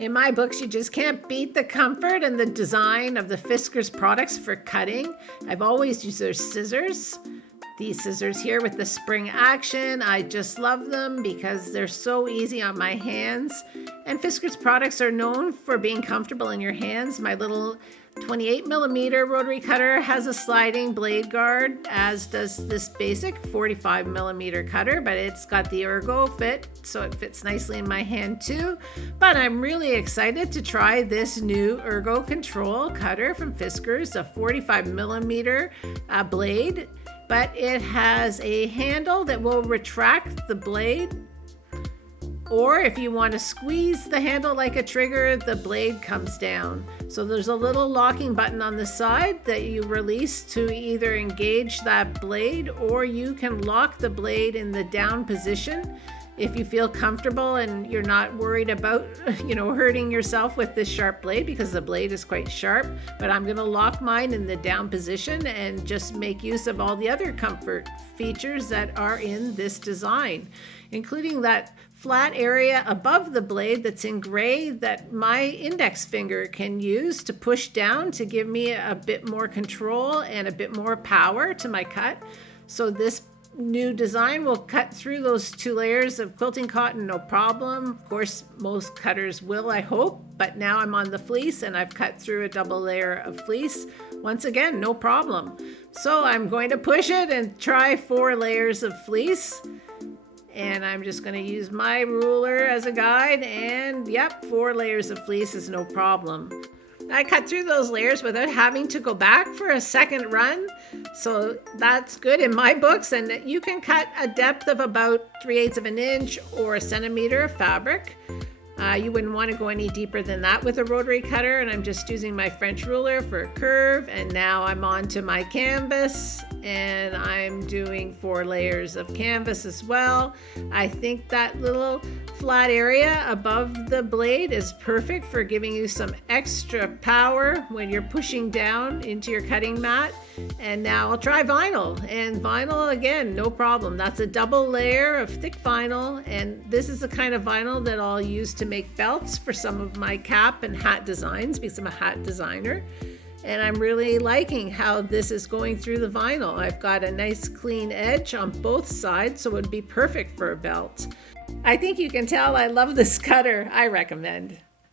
In my books, you just can't beat the comfort and the design of the Fiskars products for cutting. I've always used their scissors. These scissors here with the spring action, I just love them because they're so easy on my hands. And Fiskars products are known for being comfortable in your hands. My little 28mm rotary cutter has a sliding blade guard, as does this basic 45mm cutter, but it's got the ergo fit, so it fits nicely in my hand too. But I'm really excited to try this new ergo control cutter from Fiskars, a 45mm blade, but it has a handle that will retract the blade. Or if you want to squeeze the handle like a trigger, the blade comes down. So there's a little locking button on the side that you release to either engage that blade, or you can lock the blade in the down position if you feel comfortable and you're not worried about, hurting yourself with this sharp blade, because the blade is quite sharp. But I'm going to lock mine in the down position and just make use of all the other comfort features that are in this design, including that flat area above the blade that's in gray that my index finger can use to push down to give me a bit more control and a bit more power to my cut. So this new design will cut through those 2 layers of quilting cotton no problem. Of course, most cutters will, I hope, but now I'm on the fleece and I've cut through a double layer of fleece. Once again, no problem. So I'm going to push it and try 4 layers of fleece. And I'm just going to use my ruler as a guide, and yep, 4 layers of fleece is no problem. I cut through those layers without having to go back for a second run, so that's good in my books. And you can cut a depth of about 3/8 of an inch or a centimeter of fabric. You wouldn't want to go any deeper than that with a rotary cutter, and I'm just using my French ruler for a curve. And now I'm on to my canvas, and I'm doing 4 layers of canvas as well. I think that little flat area above the blade is perfect for giving you some extra power when you're pushing down into your cutting mat. And now I'll try vinyl, and vinyl again, no problem. That's a double layer of thick vinyl, and this is the kind of vinyl that I'll use to make belts for some of my cap and hat designs, because I'm a hat designer. And I'm really liking how this is going through the vinyl. I've got a nice clean edge on both sides, so it would be perfect for a belt. I think you can tell I love this cutter. I recommend.